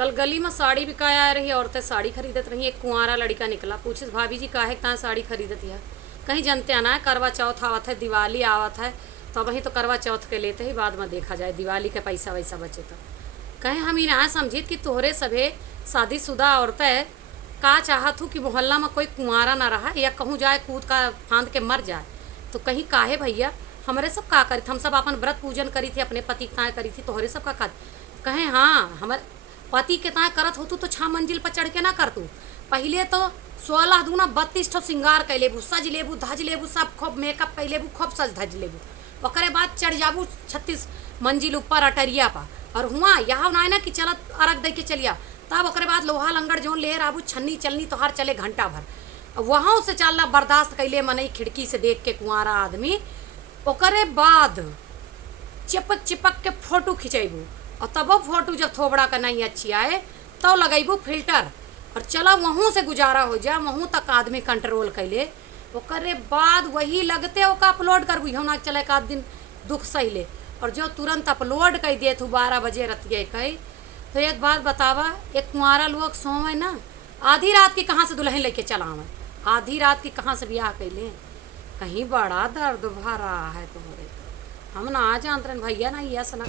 कल गली में साड़ी बिकाया आ रही औरतें साड़ी खरीदत रही। एक कुंवारा लड़का निकला, पूछिस भाभी जी काहे कहाँ साड़ी खरीदती है। कहीं जनते आना है करवा चौथ आवत है, दिवाली आवत है, तो वहीं तो करवा चौथ के लेते ही बाद में देखा जाए दिवाली के पैसा वैसा बचे तो। कहीं हम ना समझित कि तोहरे सभे शादीशुदा औरतें का चाहत हूँ कि मोहल्ला में कोई कुंवारा ना रहा या कहूँ जाए कूद का फांद के मर जाए। तो कहीं काहे भैया हमारे सब का करी हम सब अपन व्रत पूजन करी थी, अपने पति का करी थी, तोहरे सब का कहें हाँ हमारे पति के ताए करत होतू तो 6 मंजिल पर चढ़ के ना करतू। पहले तो 16 दूना 32 ठो श्रृंगार कर लेबू, सज लेबू, धज लेबू, सब खूब मेकअप कर लेबू, खूब सज धज लेबू। ओकरे बाद चढ़ जाबू 36 मंजिल ऊपर अटरिया पा और हुआ यहाँ ना कि चलत अर्घ दे के चलिया। तब ओकरे बाद लोहा लंगड़ जोन ले आबू, छन्नी चलनी तो हर चले घंटा भर। वहाँ से चलना बर्दाश्त कैले मनई खिड़की से देख के कुंवारा आदमी। ओकरे बाद चिपक चिपक के फोटो खिंचेबू और तब फोटो जब थोबड़ा का नहीं अच्छी आए तो लगेबू फिल्टर और चला वहाँ से गुजारा हो जा, वहाँ तक आदमी कंट्रोल कैले। ओकरे बाद वही लगते ओका अपलोड करबू हम ना चले एक आध दिन दुख सही ले और जो तुरंत अपलोड कर दिए तू 12 बजे रतिए कई। तो एक बात बतावा, एक कुंवारा लोग सोवे ना आधी रात की कहाँ से दुल्हन लेके चलावे, आधी रात की कहाँ से ब्याह कैले। कहीं बड़ा दर्द भरा है तुम्हारे तो हम ना जानते भैया ना ये सना